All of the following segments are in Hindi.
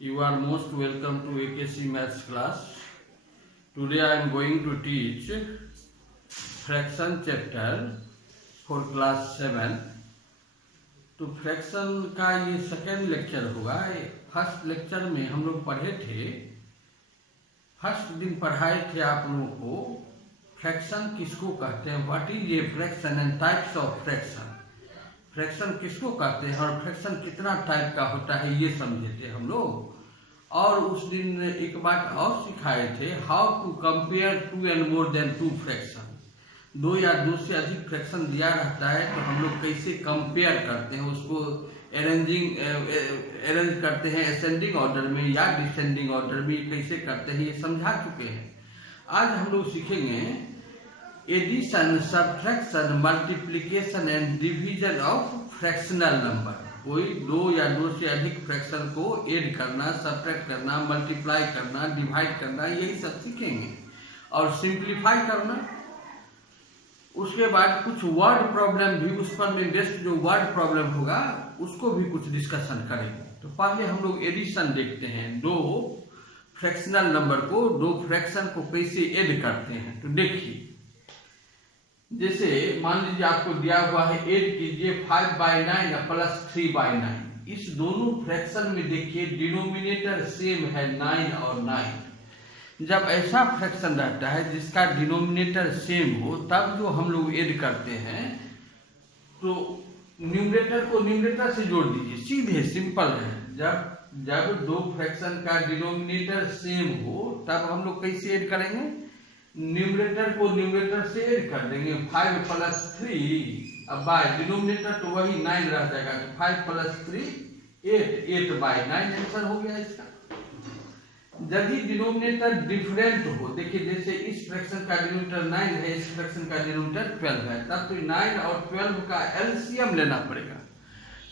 You are most welcome to AKC Maths class. Today I am going to teach fraction chapter for class 7. तो फ्रैक्शन का ये सेकेंड लेक्चर होगा। फर्स्ट लेक्चर में हम लोग पढ़े थे, फर्स्ट दिन पढ़ाए थे आप लोगों को फ्रैक्शन किसको कहते हैं, what is a fraction and types of fraction. Fraction किसको कहते हैं और फ्रैक्शन कितना टाइप का होता है ये समझे थे हम लोग। और उस दिन एक बात और सिखाए थे, how to compare two and more than two fraction. दो या दो से अधिक फ्रैक्शन दिया रहता है तो हम लोग कैसे कंपेयर करते हैं, उसको अरेंज करते हैं असेंडिंग ऑर्डर में या डिसेंडिंग ऑर्डर में, कैसे करते हैं ये समझा चुके हैं। आज हम लोग सीखेंगे addition, subtraction, multiplication and division of fractional number. कोई दो या दो से अधिक फ्रैक्शन को ऐड करना, सब्ट्रैक्ट करना, मल्टीप्लाई करना, डिवाइड करना, यही सब सीखेंगे। और सिंप्लीफाई करना। उसके बाद कुछ वर्ड प्रॉब्लम भी, उस पर में बेस्ट जो वर्ड प्रॉब्लम होगा उसको भी कुछ डिस्कशन करेंगे। तो पहले हम लोग एडिशन देखते हैं, दो फ्रैक्शनल नंबर को, दो फ्रैक्शन को कैसे ऐड करते हैं। तो देखिए, जैसे मान लीजिए आपको दिया हुआ है, ऐड कीजिए 5/9 प्लस 3/9। इस दोनों फ्रैक्शन में देखिए डिनोमिनेटर सेम है 9 और 9। जब ऐसा फ्रैक्शन रहता है जिसका डिनोमिनेटर सेम हो तब जो हम लोग ऐड करते हैं तो न्यूमरेटर को न्यूमरेटर से जोड़ दीजिए, सीधे सिंपल है। जब दो फ्रैक्शन का डिनोमिनेटर सेम हो तब हम लोग कैसे ऐड करेंगे, न्यूमरेटर को न्यूमरेटर से ऐड कर देंगे। 5 प्लस 3 अब बाय डिनोमिनेटर तो वही 9 रह जाएगा, तो 5 प्लस 3 8, 8/9 आंसर हो गया इसका। यदि डिनोमिनेटर डिफरेंट हो, देखिए जैसे इस फ्रैक्शन का डिनोमिनेटर 9 है, इस फ्रैक्शन का डिनोमिनेटर 12 है, तब तो 9 और 12 का एलसीएम लेना पड़ेगा।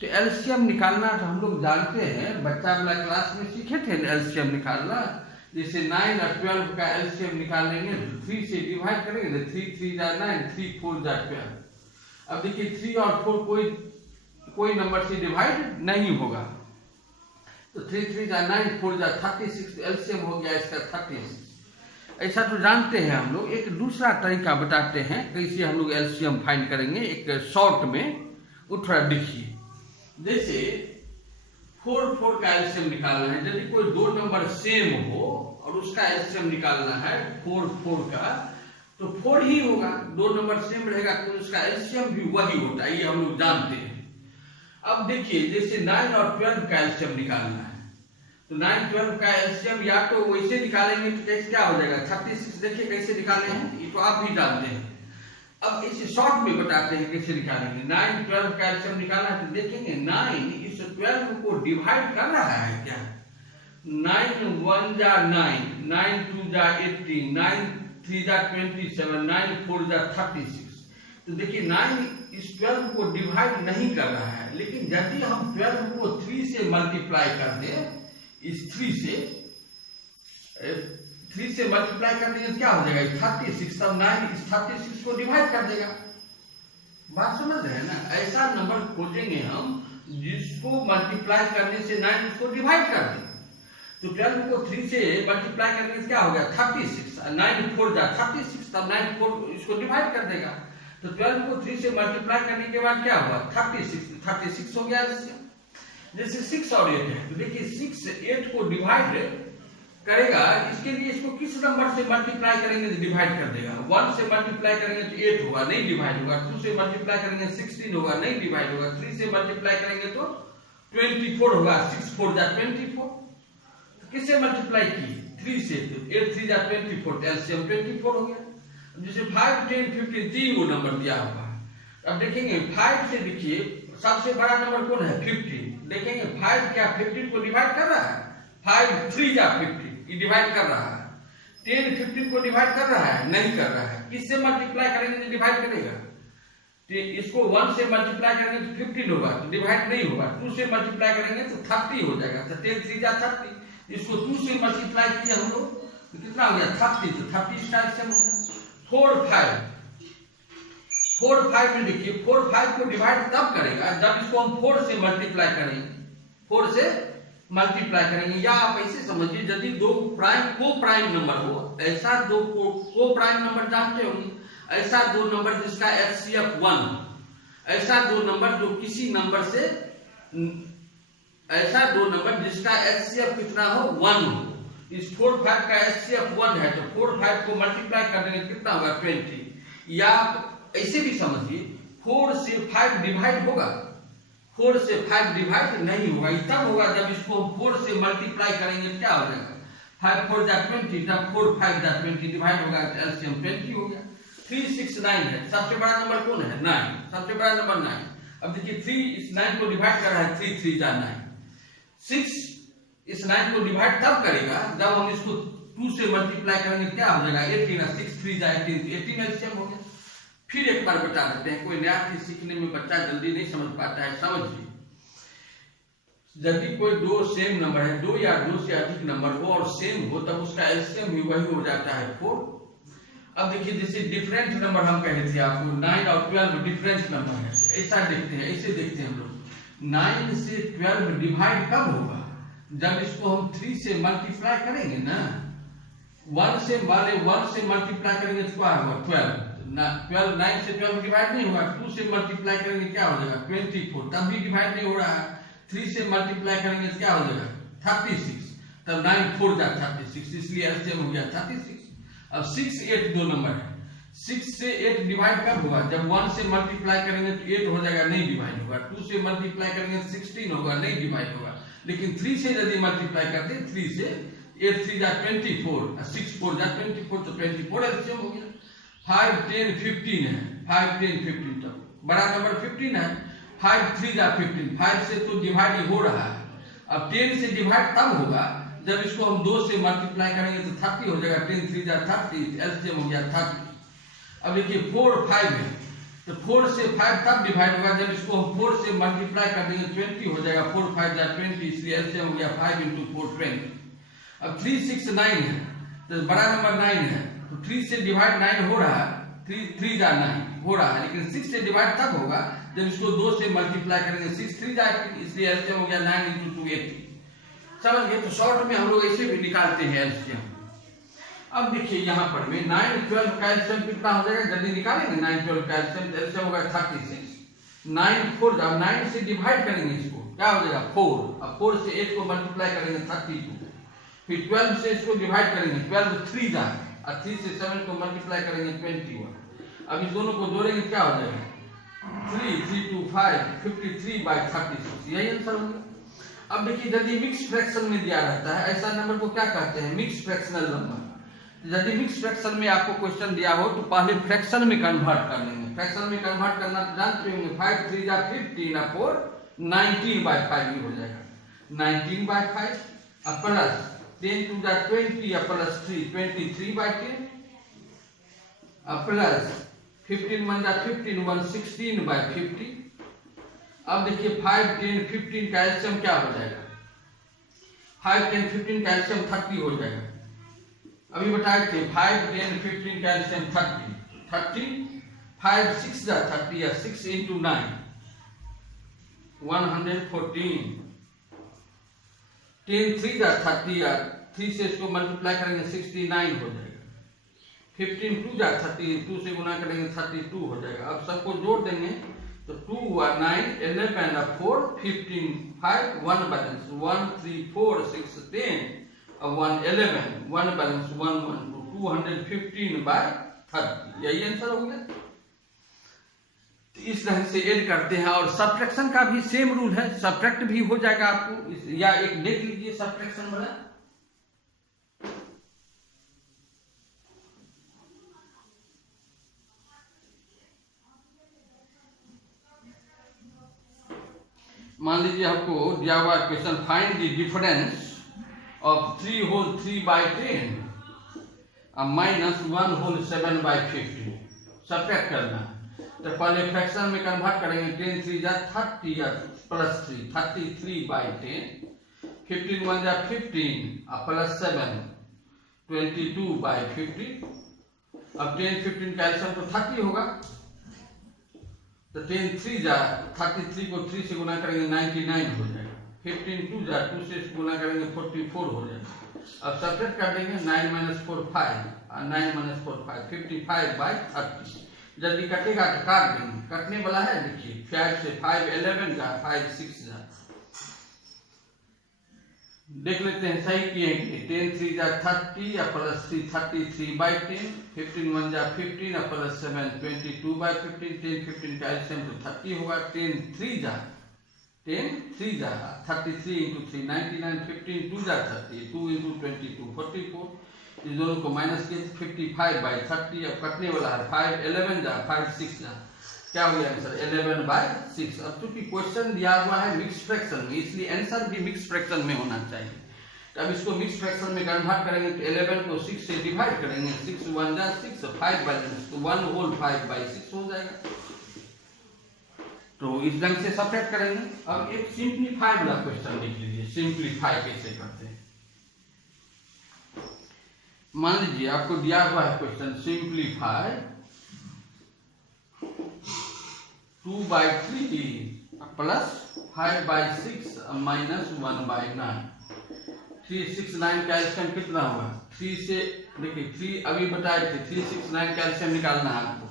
तो एलसीएम निकालना तो हम लोग जानते हैं, बच्चा वाला क्लास में सीखे थे एलसीएम निकालना। जैसे 9 और 12 का एलसीएम निकालेंगे तो 3 से डिवाइड करेंगे तो 3 3 जा 9, 3 4 जा 12। अब देखिए 3 और 4 कोई नंबर से डिवाइड नहीं होगा, तो 3 3 जा 9, 4 जा 36, एलसीएम हो गया इसका 36। ऐसा तो जानते हैं हम लोग। एक दूसरा तरीका बताते हैं कैसे हम लोग एलसीएम फाइंड करेंगे, एक शॉर्ट में। थोड़ा देखिए, जैसे 4 4 का एलसीएम निकालना है। यदि कोई दो नंबर सेम हो और उसका एलसीएम निकालना है 4 4 का, तो 4 ही होगा। दो नंबर सेम रहेगा तो उसका एलसीएम भी वही होता है, ये हम लोग जानते हैं। अब देखिए जैसे 9 और 12 का एलसीएम निकालना है, तो 9 12 का एलसीएम या तो वैसे निकालेंगे तो कैसे क्या हो जाएगा 36। देखिए कैसे निकाले हैं, ये तो आप भी जानते हैं। अब इसे शॉर्ट में बताते हैं कैसे निकालेंगे। 9 12 का एलसीएम निकालना है तो देखेंगे 9 इस 12 को डिवाइड कर रहा है क्या। 9 1 जा 9, 9 2 जा 18, 9 3 जा 27, 9 4 जा 36। तो देखिए 9 इस 12 को डिवाइड नहीं कर रहा है। लेकिन यदि हम 12 को 3 से मल्टीप्लाई कर दें, इस 3 से मल्टीप्लाई कर देंगे तो क्या हो जाएगा 36। तब 9 इस 36 को डिवाइड कर देगा। बात समझ रहे हैं ना। ऐसा नंबर खोजेंगे हम जिसको मल्टीप्लाई करने से 9 उसको डिवाइड कर दें। तो 12 को 3 से मल्टीप्लाई करने से क्या हो गया 36, 9 4 जा 36, तब 9 4 इसको डिवाइड कर देगा। तो 12 को 3 से मल्टीप्लाई करने के बाद क्या हुआ 36 हो गया इससे। जैसे 6 और 8 है, तो देखिए 6 8 को डिवाइड करेगा, इसके लिए इसको किस नंबर से मल्टीप्लाई करेंगे तो डिवाइड कर देगा। 1 से मल्टीप्लाई करेंगे तो 8 होगा, नहीं डिवाइड होगा। 2 से मल्टीप्लाई करेंगे 16 होगा, नहीं डिवाइड होगा। 3 से मल्टीप्लाई करेंगे तो 24 होगा, 6 4 जा 24। तो किससे मल्टीप्लाई की 3 से, तो 8 3 जा 24, एलसीएम 24 हो गया। जैसे 5 10 15 3 वो नंबर दिया हुआ है। अब देखेंगे 5 से, देखिए सबसे बड़ा नंबर कौन है 15। देखेंगे 5 क्या 15 को डिवाइड कर रहा है, 5 3 जा 15 ये डिवाइड कर रहा है। 10 15 को डिवाइड कर रहा है, नहीं कर रहा है। किससे मल्टीप्लाई करेंगे तो डिवाइड करेगा। तो इसको 1 से मल्टीप्लाई करेंगे तो 15 होगा, तो डिवाइड नहीं होगा। 2 से मल्टीप्लाई करेंगे तो 30 हो जाएगा, तो 10 3 जा 30। इसको 2 से मल्टीप्लाई किया हम लोग तो कितना हो गया 30, तो 30 स्टाइल से हो गया। 4 5 में देखिए 4 5 को डिवाइड तब करेगा जब इसको हम 4 से मल्टीप्लाई करेंगे। 4 से मल्टीप्लाई करेंगे, या आप ऐसे समझिए यदि दो प्राइम को प्राइम नंबर हो, ऐसा दो को प्राइम नंबर जानते होंगे, ऐसा दो नंबर जिसका एचसीएफ 1, ऐसा दो नंबर जो किसी नंबर से, ऐसा दो नंबर जिसका एचसीएफ कितना हो 1 हो। इस 4 5 का एचसीएफ 1 है तो 4 5 को मल्टीप्लाई कर देंगे कितना होगा 20। या आप ऐसे भी समझिए 4 से 5 डिवाइड होगा, 4 से 5 डिवाइड नहीं होगा, तब होगा जब इसको हम 4 से मल्टीप्लाई करेंगे, क्या हो जाएगा 5 4 जा 20, तब 4 5 जा 20 डिवाइड होगा, एलसीएम 20 हो गया। 3 6 9 है, सबसे बड़ा नंबर कौन है 9, सबसे बड़ा नंबर 9। अब देखिए 3 इस 9 को डिवाइड कर रहा है, 3 3 जा 9, 6 इस 9 को डिवाइड तब करेगा जब हम इसको 2 से मल्टीप्लाई करेंगे, क्या हो जाएगा 18, 6 3 जा 18, 18 एलसीएम हो गया। फिर एक बार बता देते हैं, कोई नया चीज सीखने में बच्चा जल्दी नहीं समझ पाता है, समझिए यदि कोई दो सेम नंबर है, 2 या 2 से अधिक नंबर हो और सेम हो, तब उसका एलसीएम भी वही हो जाता है 4। अब देखिए जैसे डिफरेंट नंबर हम कहे थे आपको 9 और 12 डिफरेंट नंबर है, ऐसा देखते हैं, ऐसे देखते हैं हम लोग 9 से 12 डिवाइड कब होगा, जब इसको हम 3 से मल्टीप्लाई करेंगे ना, 1 से मल्टीप्लाई करेंगे तो क्या होगा 12, 9 से 12 डिवाइड नहीं होगा, 2 से मल्टीप्लाई करेंगे क्या हो जाएगा 24, तब भी डिवाइड नहीं हो रहा है, 3 से मल्टीप्लाई करेंगे तो क्या हो जाएगा 36, तब 9 4 जा 36, इसलिए एलसीएम हो गया 36। अब 6 8 दो नंबर है, 6 से 8 डिवाइड कब होगा, जब 1 से मल्टीप्लाई करेंगे तो 8 हो जाएगा, नहीं डिवाइड होगा, 2 से मल्टीप्लाई करेंगे 16 होगा, नहीं डिवाइड होगा, लेकिन 3 से यदि मल्टीप्लाई करते हैं, 3 से 8 3 जा 24, 6 4 जा 24, तो 24 एलसीएम हो गया। 5 10 15 है, 5 10 15 तक बड़ा नंबर 15 है, 5 3 जा 15, 5 से तो डिवाइड हो रहा है, अब 10 से डिवाइड तब होगा जब इसको हम 2 से मल्टीप्लाई करेंगे तो 30 हो जाएगा, 10 3 जा 30, एलसीएम हो गया 30। अब देखिए 4 5 है, तो 4 से 5 तब डिवाइड होगा जब इसको हम 4 से मल्टीप्लाई कर देंगे 20 हो जाएगा, 4 5 जा 20, इसलिए एलसीएम हो गया 5 × 4 20। अब 3 6 9 है, तो बड़ा नंबर 9 है, तो 3 से डिवाइड 9 हो रहा है, 3 3 जा 9 हो रहा है, लेकिन 6 से डिवाइड तब होगा जब इसको 2 से मल्टीप्लाई करेंगे, 6 3 जा 18, इसलिए एलसीएम हो गया 9 × 2 80। समझ गए, तो शॉर्ट में हम लोग ऐसे भी निकालते हैं एलसीएम। अब देखिए यहाँ पर में 9 12 का एलसीएम कितना हो जाएगा, जल्दी निकालेंगे 9 12 का एलसीएम होगा 36। 9 4 जब 9 से डिवाइड करेंगे इसको क्या हो जाएगा 4, अब 4 से 8 को मल्टीप्लाई करेंगे 32, फिर 12 से इसको डिवाइड करेंगे, 12 3 जा, और 3 से 7 को मल्टीप्लाई करेंगे 21। अब इस दोनों को जोड़ेंगे क्या हो जाएगा 3 3 2 5 53/36, यही आंसर होगा। अब देखिए यदि मिक्स फ्रैक्शन में दिया रहता है, ऐसा नंबर को क्या कहते हैं मिक्स फ्रैक्शनल नंबर। यदि मिक्स फ्रैक्शन में आपको क्वेश्चन दिया हो तो पहले फ्रैक्शन में कन्वर्ट कर लेंगे, फ्रैक्शन में कन्वर्ट करना जानते होंगे, 5 3 जा 15 और 4 19/5 हो जाएगा, 19/5, अब प्लस 10 2 जा 20 और प्लस 3 23/10, अब प्लस 15 1 जा 15 1 16/50। अब देखिए 5 10 15 का एलसीएम क्या हो जाएगा, 5 10 15 का एलसीएम 30 हो जाएगा। अभी बताए थे 5 10 15 का एलसीएम 30, 5 6 जा 30 या 6 × 9 114, 10 3 जा 30 या 3 से इसको मल्टीप्लाई करेंगे 69 हो जाएगा, 15 2 जा 30, 2 से गुना करेंगे 32 हो जाएगा। अब सबको जोड़ देंगे तो 2 और 9 11 और 4 15 5 1 बैलेंस 1 3 4 6 10 और 1 11 1 बैलेंस 1 1 215/30, यही आंसर हो गया। तो इस ढंग से ऐड करते हैं, और सब्ट्रैक्शन का भी सेम रूल है, सब्ट्रैक्ट भी हो जाएगा आपको, या एक देख लीजिए सब्ट्रैक्शन वाला। मान लीजिए आपको दिया हुआ question, find the difference of 3 whole 3/10 और -1 होल 7/50 सब्ट्रैक्ट करना। तो पहले फ्रैक्शन में कन्वर्ट करेंगे, 10 3 जा 30 या प्लस 3 33/10, 15 1 जा 15 और प्लस 7 22/50। अब 10 15 का एलसीएम तो 30 होगा, तो 10 3 जा 33 को 3 से गुना करेंगे 99 हो जाएगा, 15 2 जा 2 से इसको गुना करेंगे 44 हो जाएगा। अब सब्ट्रैक्ट कर देंगे 9 - 4 5 और 9 - 4 5 55/30। जल्दी कटेगा तो काट देंगे, कटने वाला है। देखिए 5 से 5 11 जा 5 6 जा। देख लेते हैं सही किए हैं। 10 3 जा 30 और प्लस 3 33/10। 15 1 जा 15 और प्लस 7 22/15। 10 15 का एलसीएम तो 30 होगा। 10 3 जा 33 इंटू 3 99। 15 2 जा 30 2 इंटू 22 44। इस दोनों को माइनस किए 55/30। अब कटने वाला है 5 11 जा 5 6 जा। क्या हो गया आंसर 11/6। अब चूंकि क्वेश्चन दिया हुआ है मिक्स फ्रैक्शन में, इसलिए आंसर भी मिक्स फ्रैक्शन में होना चाहिए। तो अब इसको मिक्स फ्रैक्शन में कन्वर्ट करेंगे तो 11 को 6 से डिवाइड करेंगे। 6 1 जा 6 5 बैलेंस तो 1 होल 5/6 हो जाएगा। तो इस ढंग से सब्ट्रैक्ट करेंगे। अब एक सिंप्लीफाई वाला क्वेश्चन लिख लीजिए। सिंप्लीफाई कैसे करते हैं, मान लीजिए आपको दिया हुआ है क्वेश्चन सिंप्लीफाई 2/3 प्लस 5/6 माइनस 1/9। 3 6 9 का एलसीएम कितना हुआ? 3 से देखिए 3 अभी बताए थे 3 6 9 का एलसीएम निकालना है आपको।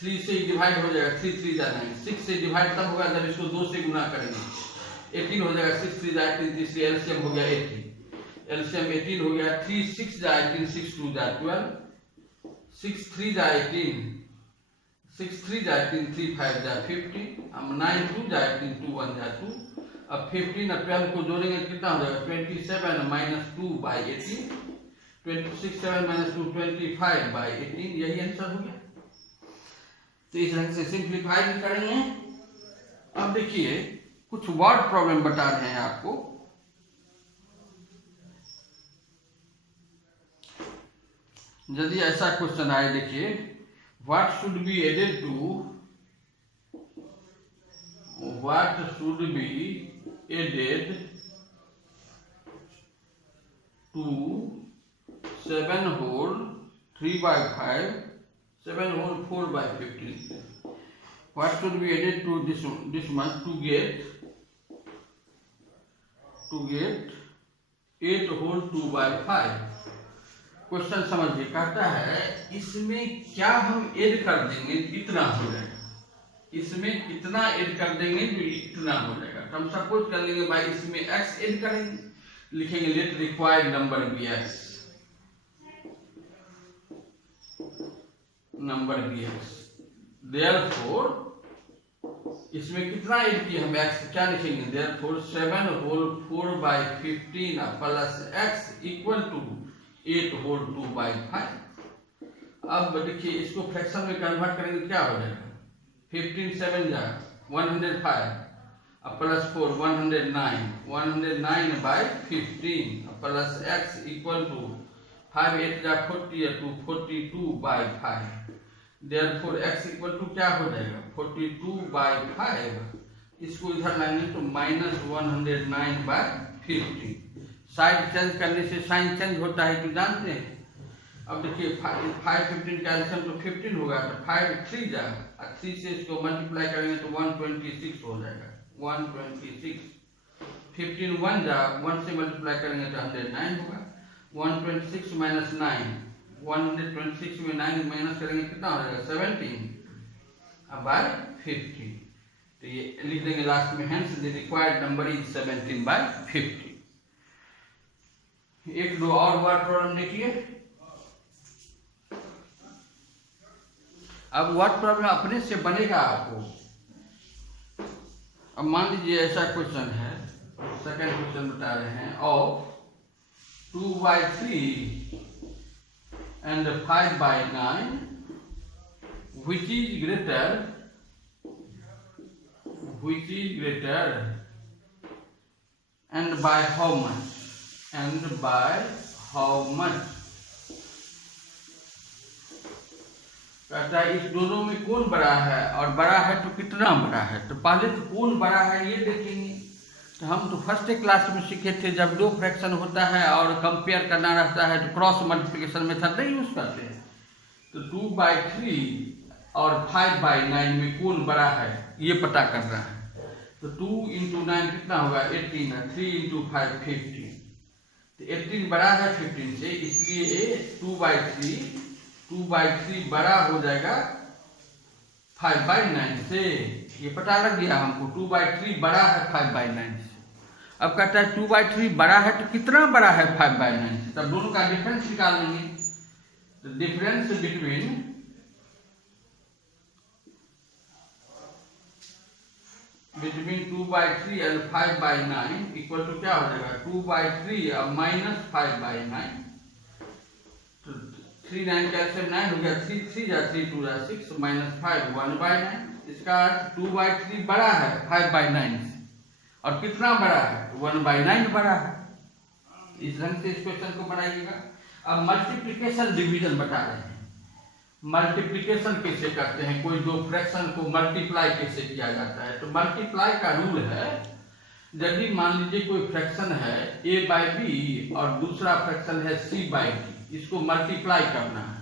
3 से डिवाइड हो जाएगा 3 3 जा 9। 6 से डिवाइड तब होगा जब इसको 2 से गुना करेंगे। 18 हो जाएगा 6 3 जा 18 3 से एलसीएम हो गया 18। एलसीएम 18 हो गया। 3 6 जा 18 6 2 जा 12। 6 3 जा 18 6 3 जा 18 3 5 जा 15। अब 9 2 जा 18 2 1 जा 2। अब 15 और 12 को जोड़ेंगे कितना हो जाएगा 27 माइनस 2/18। 26 7 माइनस 2 25/18। यही आंसर हो गया। तो इस ढंग से सिंप्लीफाई भी करेंगे। अब देखिए कुछ वर्ड प्रॉब्लम बता रहे हैं आपको। यदि ऐसा क्वेश्चन आए, देखिए what should be added to 7 whole 3/5 7 whole 4/15? What should be added to this much to get 8 whole 2/5? Question समझिए, कहता है इसमें क्या हम ऐड कर देंगे इतना हो जाएगा। इसमें कितना ऐड कर देंगे तो इतना हो जाएगा। तो हम सपोज कर लेंगे भाई इसमें x ऐड करेंगे। लिखेंगे let required number be x। Number be x। Therefore इसमें कितना ऐड किया हम x, क्या लिखेंगे therefore 7 whole 4/15 plus x equal to 8 whole 2/5। अब देखिए इसको फ्रैक्शन में कन्वर्ट करेंगे क्या हो जाएगा 15 7 जा 105 plus 4 109 109/15 plus x equal to 5 8 जा 40 2 42/5। देयरफॉर x इक्वल टू क्या हो जाएगा 42/5। इसको इधर लाएंगे तो माइनस 109/15। साइड चेंज करने से साइन चेंज होता है तो जानते हैं। अब देखिए 5 15 का एलसीएम तो 15 होगा। तो 5 3 जा 3 से इसको मल्टीप्लाई करेंगे तो 126 हो जाएगा 126। 15 1 जा 1 से मल्टीप्लाई करेंगे तो 109 होगा। 126 माइनस 9 126 में 9 माइनस करेंगे कितना हो जाएगा 17/50। तो ये लिख देंगे लास्ट में hence the required number is 17/50। एक दो और वर्ड प्रॉब्लम देखिए। अब वर्ड प्रॉब्लम अपने से बनेगा आपको। अब मान लीजिए ऐसा क्वेश्चन है, सेकंड क्वेश्चन बता रहे हैं of 2/3 and 5/9 which is greater and by how much? कहता है इस दोनों में कौन बड़ा है और बड़ा है तो कितना बड़ा है। तो पहले तो कौन बड़ा है ये देखेंगे। तो हम तो फर्स्ट क्लास में सीखे थे जब दो फ्रैक्शन होता है और कंपेयर करना रहता है तो क्रॉस मल्टीप्लिकेशन मेथड नहीं यूज करते हैं। तो 2/3 और 5/9 में कौन बड़ा है ये पता करना है। तो 2 इंटू 9 कितना होगा 18 है, 3 इंटू 5 15। तो 18 बड़ा है 15 से, इसलिए 2/3 बड़ा हो जाएगा 5/9 से। ये पता लग गया हमको, 2/3 बड़ा है 5/9 से। अब कहता है 2/3 बड़ा है तो कितना बड़ा है 5/9 से, तब दोनों का डिफरेंस निकाल लेंगे। तो difference between between 2/3 and 5/9 equal to क्या हो जाएगा 2/3 अब माइनस 5/9। तो 3 9 कैसे 9 हो गया, 3 3 जा 3 2 जा 6 माइनस 5 1/9। इसका अर्थ 2/3 बड़ा है 5/9 से, और कितना बड़ा है 1/9 बड़ा है। इस ढंग से इस क्वेश्चन को बनाइएगा। अब मल्टीप्लिकेशन डिवीजन बता रहे हैं। मल्टीप्लिकेशन कैसे करते हैं, कोई दो फ्रैक्शन को मल्टीप्लाई कैसे किया जाता है। तो मल्टीप्लाई का रूल है, यदि मान लीजिए कोई फ्रैक्शन है a/b और दूसरा फ्रैक्शन है c/d, इसको मल्टीप्लाई करना है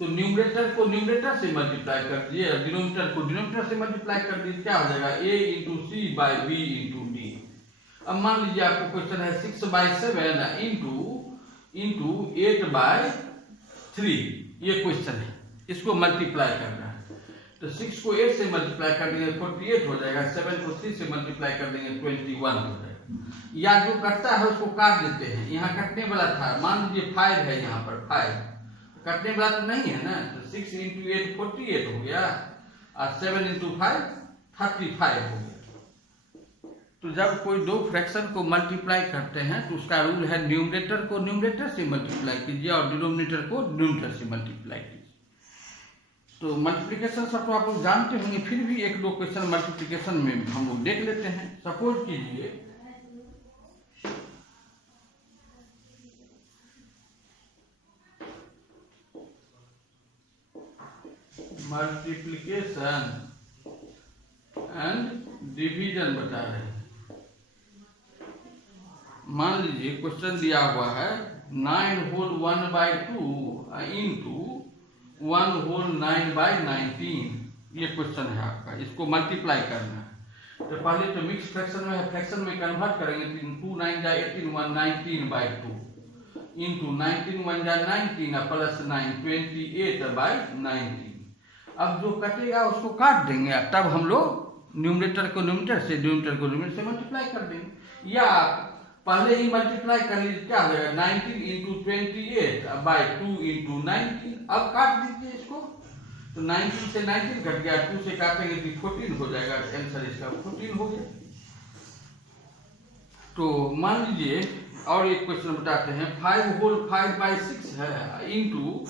तो न्यूमरेटर को न्यूमरेटर से मल्टीप्लाई कर दिए और डिनोमिनेटर को डिनोमिनेटर से मल्टीप्लाई कर दिए, क्या हो जाएगा a into c/b into d। अब मान लीजिए आपको क्वेश्चन है 6/7 इंटू 8/3, ये क्वेश्चन है, इसको मल्टीप्लाई करना है। तो 6 को 8 से मल्टीप्लाई कर देंगे 48 हो जाएगा, 7 को 3 से मल्टीप्लाई कर देंगे 21 हो जाएगा। या जो कटता है उसको काट देते हैं, यहाँ कटने वाला था, मान लीजिए 5 है, यहाँ पर 5 कटने वाला तो नहीं है ना, तो 6 इंटू 8 48 हो गया और 7 इंटू 5 35 हो गया। तो जब कोई दो फ्रैक्शन को मल्टीप्लाई करते हैं तो उसका रूल है न्यूमरेटर को न्यूमरेटर से मल्टीप्लाई कीजिए और डिनोमिनेटर को डिनोमिनेटर से मल्टीप्लाई कीजिए। तो मल्टीप्लिकेशन सब तो आप लोग जानते होंगे, फिर भी एक दो क्वेश्चन मल्टीप्लिकेशन में हम लोग देख लेते हैं। सपोज कीजिए मल्टीप्लिकेशन एंड डिवीजन बता रहे हैं। मान लीजिए क्वेश्चन दिया हुआ है 9 होल 1/2 इंटू 1 होल 9/19, ये क्वेश्चन है आपका, इसको मल्टीप्लाई करना है। तो पहले तो मिक्स फ्रैक्शन में है, फ्रैक्शन में कन्वर्ट करेंगे तो 2 9 जा 18 1 19/2 इंटू 19 1 जा 19 प्लस 9 28/19। अब जो कटेगा उसको काट देंगे, तब हम लोग न्यूमरेटर को न्यूमरेटर से डिनोमिनेटर को डिनोमिनेटर से मल्टीप्लाई कर देंगे। या पहले ही मल्टीप्लाई कर लीजिए, क्या हो जाएगा 19 इंटू 28/2 इंटू 19। अब काट दीजिए इसको, तो 19 से 19 घट गया, 2 से काटेंगे तो 14 हो जाएगा, आंसर इसका 14 हो गया। तो मान लीजिए और एक क्वेश्चन बताते हैं 5 होल 5/6 है इंटू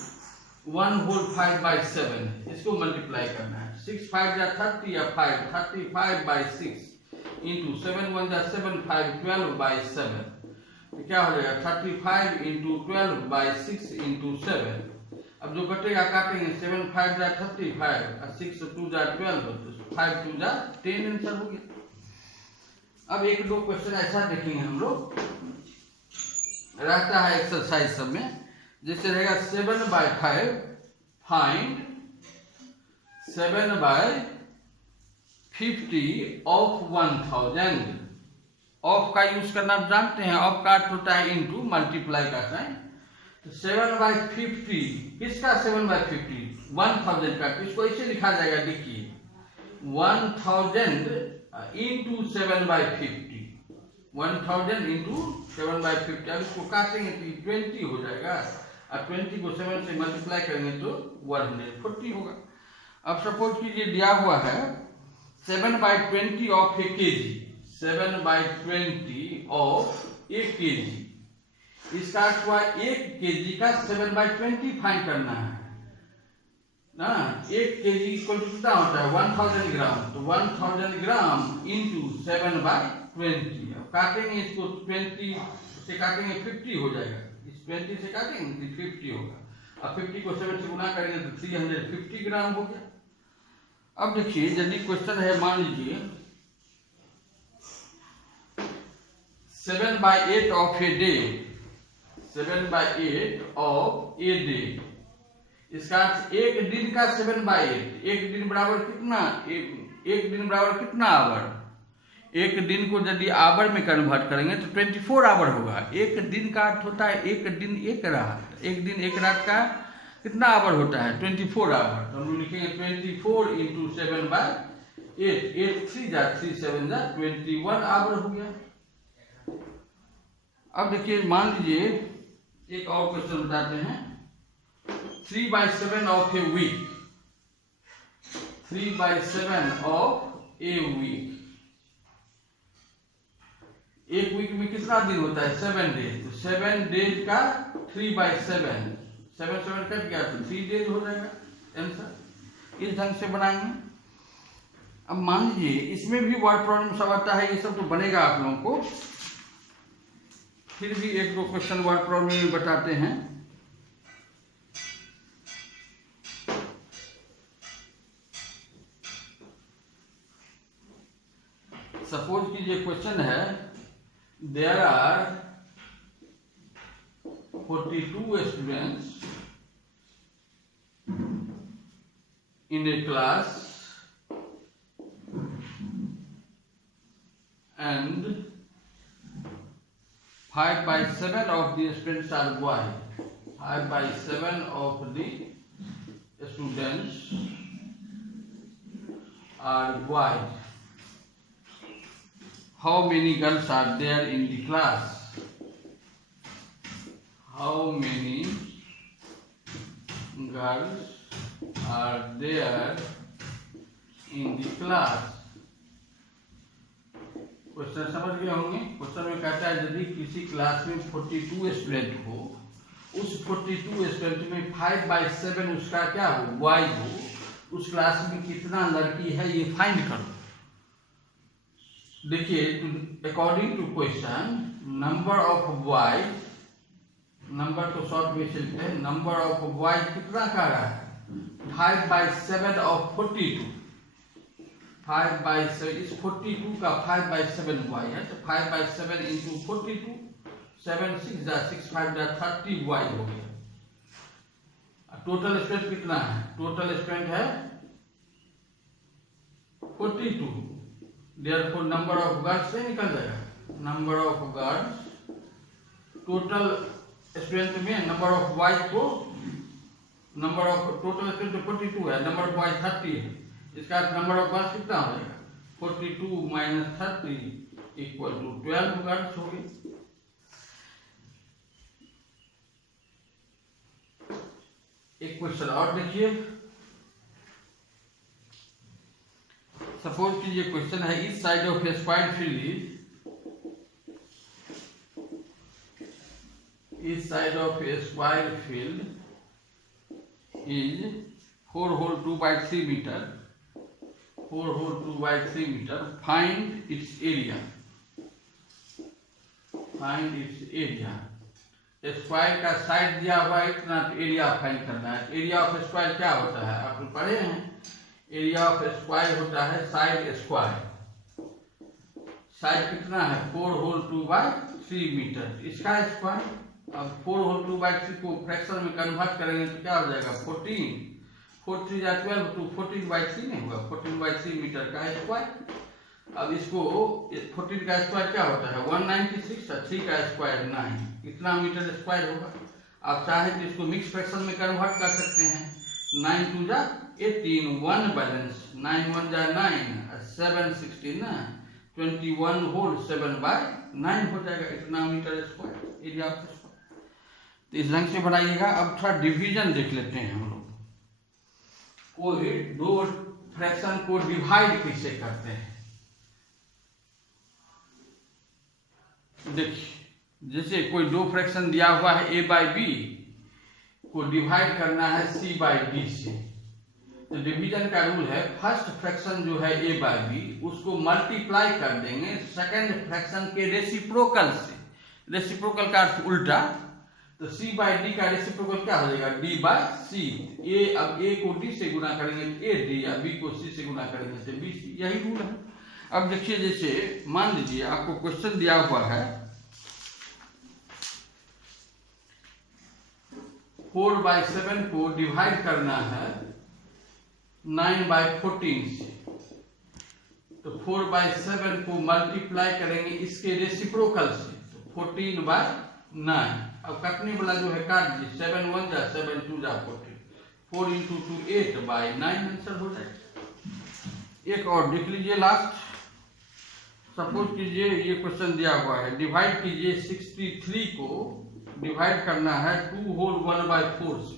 1 होल 5/7, इसको मल्टीप्लाई करना है। 6 5 जा 30 या 5 35/6 इंटू 7 1 जा 7 5 12/7, तो क्या हो जाएगा 35 इंटू 12/6 इंटू 7। अब जो कटेगा काटेंगे, 7 5 जा 35 और 6 2 जा 12, तो 5 2 जा 10 आंसर हो गया। अब एक दो क्वेश्चन ऐसा देखेंगे हम लोग, रहता है एक्सरसाइज सब में, जैसे रहेगा 7/5 फाइंड 7/50 ऑफ 1000। ऑफ का यूज करना आप जानते हैं, ऑफ का अर्थ होता है इनटू, मल्टीप्लाई का साइन। तो 7/50 किसका 7/50 1000 का, इसको ऐसे लिखा जाएगा, देखिए 1000 इंटू 7/50, 1000 इंटू 7/50। अब इसको काटेंगे तो 20 हो जाएगा और 20 को 7 से मल्टीप्लाई करेंगे तो 140 होगा। अब सपोज कीजिए दिया हुआ है 7/20 of A KG, 7/20 of A KG, इसका अर्थ हुआ 1 केजी का 7/20 फाइंड करना है ना। 1 केजी इक्वल टू कितना होता है 1000 ग्राम, तो 1000 ग्राम इंटू 7/20। काटेंगे इसको, 20 से काटेंगे 50 हो जाएगा, इस 20 से काटेंगे 50 होगा। अब 50 को 7 से गुना करेंगे तो 350 ग्राम हो गया। अब देखिए यदि क्वेश्चन है, मान लीजिए 7/8 of a day, 7/8 of a day, इसका एक दिन का 7/8, एक दिन बराबर कितना, एक दिन बराबर कितना आवर, एक दिन को यदि आवर में कन्वर्ट करेंगे तो 24 आवर होगा। एक दिन का अर्थ होता है एक दिन एक रात, एक दिन एक रात का कितना आवर होता है 24 आवर। तो हम लोग लिखेंगे 24 इंटू 7/8, 8 3 जा 3 7 जा 21 आवर हो गया। अब देखिए मान लीजिए एक और क्वेश्चन बताते हैं, 3/7 of a week, 3/7 of a week. एक वीक में कितना दिन होता है 7 डेज, तो 7 डेज का 3/7, 7 कट गया तो 3 डेज हो जाएगा आंसर। इस ढंग से बनाएंगे। अब मान लीजिए इसमें भी वर्ड प्रॉब्लम सब आता है, ये सब तो बनेगा आप लोगों को, फिर भी एक दो क्वेश्चन वर्ड प्रॉब्लम में बताते हैं। सपोज कीजिए क्वेश्चन है, there are 42 students in a class and 5/7 of the students are boy. 5/7 of the students are boys. How many girls are there in the class? How many girls are there in the class? Question समझ गए होंगे। क्वेश्चन में कहता है यदि किसी क्लास में 42 स्टूडेंट हो, उस 42 स्टूडेंट में 5/7 उसका क्या हो बॉय हो, उस क्लास में कितना लड़की है ये फाइंड करो। देखिए according to question number of boys, number को शॉर्ट में चलते हैं, नंबर ऑफ बॉयज कितना कह रहा है 5/7 ऑफ 42, 5/7 इस 42 का 5/7 बॉय है, तो 5/7 इंटू 42, 7 6 जा 6 5 जा 30 बॉय हो गया। टोटल स्टूडेंट कितना है, टोटल स्टूडेंट है 42, देयरफॉर नंबर ऑफ गर्ल्स से निकल जाएगा, number of girls total student में नंबर ऑफ बॉयज को, नंबर ऑफ टोटल स्टूडेंट 42 है, नंबर ऑफ बॉयज 30 है, इसका नंबर ऑफ गर्ल्स कितना हो जाएगा 42 - 30 इक्वल टू 12 गर्ल्स हो गई। एक क्वेश्चन और देखिए, सपोज कीजिए क्वेश्चन है इस side of a square field is, इस side of a square field is 4 whole 2/3 meter, 4 whole 2/3 meter. Find its area. Find its area. Square का साइड दिया हुआ है इतना, तो एरिया फाइंड करना है। एरिया ऑफ स्क्वायर क्या होता है आप लोग पढ़े हैं, एरिया ऑफ स्क्वायर होता है साइड स्क्वायर। साइड कितना है 4 whole 2/3 मीटर, इसका स्क्वायर। अब 4 whole 2/3 को फ्रैक्शन में कन्वर्ट करेंगे तो क्या हो जाएगा 14, 4 3 जा 12 तो 14/3 नहीं होगा, 14/3 मीटर का स्क्वायर। अब इसको 14 का स्क्वायर क्या होता है 196, 3 का स्क्वायर 9, कितना मीटर स्क्वायर होगा। आप चाहे तो इसको मिक्स फ्रैक्शन में कन्वर्ट कर सकते हैं, 9 2 जा 18, 1 बैलेंस, 9 1 जा 9, 7 16 ना 21 whole 7/9 हो जाएगा, इतना metre square area of square. तो इस ढंग से बनाइएगा। अब थोड़ा डिवीजन देख लेते हैं हम लोग, कोई दो फ्रैक्शन को डिवाइड कैसे करते हैं। देखिए जैसे कोई दो फ्रैक्शन दिया हुआ है a/b को डिवाइड करना है c/d से, तो डिवीजन का रूल है फर्स्ट फ्रैक्शन जो है a/b उसको मल्टीप्लाई कर देंगे सेकंड फ्रैक्शन के रेसिप्रोकल से, रेसिप्रोकल का अर्थ उल्टा, तो c/d का रेसिप्रोकल क्या हो जाएगा d/c। a, अब a को d से गुना करेंगे तो a d, या b को c से गुना करेंगे तो b c, यही रूल है। अब देखिए जैसे मान लीजिए आपको क्वेश्चन दिया हुआ है 4/7 को डिवाइड करना है 9/14 से, तो 4/7 को मल्टीप्लाई करेंगे इसके रेसिप्रोकल से, तो 14/9। अब कटने वाला जो है काट दीजिए, 7 1 जा 7 2 जा 14, 4 × 2 8/9 आंसर हो जाएगा। एक और देख लीजिए लास्ट। सपोज कीजिए ये क्वेश्चन दिया हुआ है, डिवाइड कीजिए 63 को डिवाइड करना है 2 होल 1/4 से।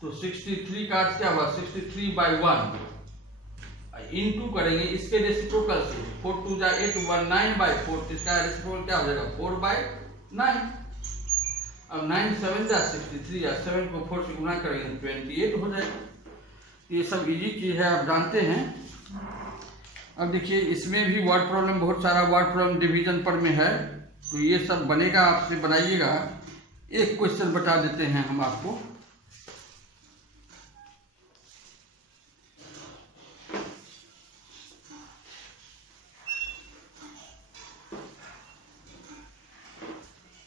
तो 63 का अर्थ क्या हुआ, 63/1 इनटू करेंगे इसके रेसिप्रोकल से, 4 2 जा 8 19/4, इसका रेसिप्रोकल क्या हो जाएगा 4/9। अब 9 7 जा 63 या 7 को 4 से गुना करेंगे 28 हो जाएगा। ये सब इजी चीज है, आप जानते हैं। अब देखिए इसमें भी वर्ड प्रॉब्लम, बहुत सारा वर्ड प्रॉब्लम डिवीजन पर में है, तो ये सब बनेगा, आपसे बनाइएगा। एक क्वेश्चन बता देते हैं हम आपको।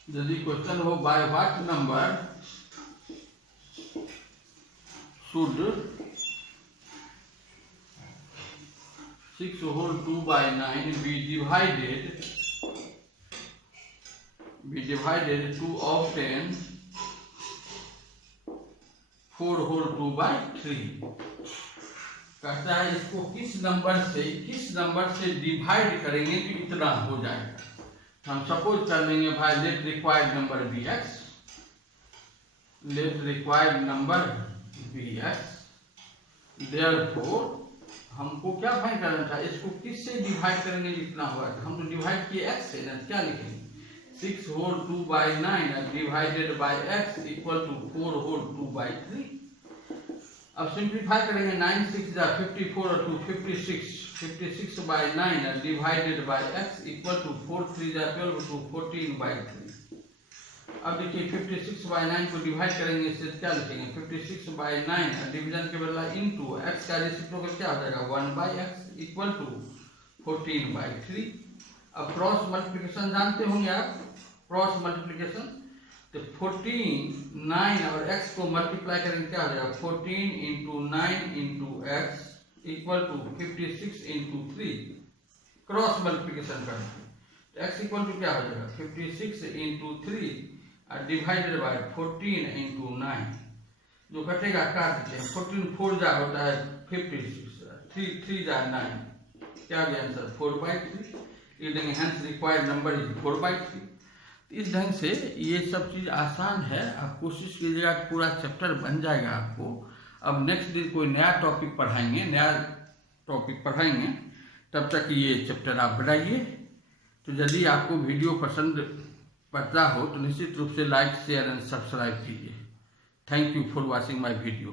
यदि क्वेश्चन हो by what number should 6 whole 2/9 be divided to obtain 4 whole 2/3। कहता है इसको किस नंबर से डिवाइड करेंगे कि इतना हो जाएगा। हम सपोज कर लेंगे भाई let required number be x, therefore हमको क्या फाइंड करना था, इसको किससे डिवाइड करेंगे जितना हुआ। हम तो डिवाइड किए एक्स से ना, क्या लिखेंगे 6 whole 2/9 divided by x equal to 4 whole 2/3। अब सिंप्लीफाई करेंगे, 9 6 जा 54 और 2 56, 56/9 divided by x equal to 4 3 जा 12 टू 14/3। अब देखिए 56/9 को डिवाइड करेंगे, इससे क्या लिखेंगे 56/9 डिवीजन के बदला इनटू x का रेसिप्रोकल क्या हो जाएगा 1/x इक्वल टू 14/3। अब क्रॉस मल्टीप्लिकेशन जानते होंगे आप, क्रॉस मल्टीप्लिकेशन, तो 14 9 और x को मल्टीप्लाई करेंगे क्या हो जाएगा 14 × 9 × x equal to 56 × 3। Cross multiplication करते हैं तो x इक्वल टू क्या हो जाएगा 56 × 3 डिवाइडेड बाय 14 × 9। जो कटेगा काट देते हैं, 14 4 जा होता है 56, 3 3 जा 9, क्या गया आंसर 4/3। ये देंगे हेंस रिक्वायर्ड नंबर इज 4/3। इस ढंग से ये सब चीज़ आसान है, आप कोशिश कीजिएगा पूरा चैप्टर बन जाएगा आपको। अब नेक्स्ट दिन कोई नया टॉपिक पढ़ाएंगे, तब तक ये चैप्टर आप बनाइए। तो यदि आपको वीडियो पसंद पड़ता हो तो निश्चित रूप से लाइक शेयर एंड सब्सक्राइब कीजिए। Thank you for watching my video.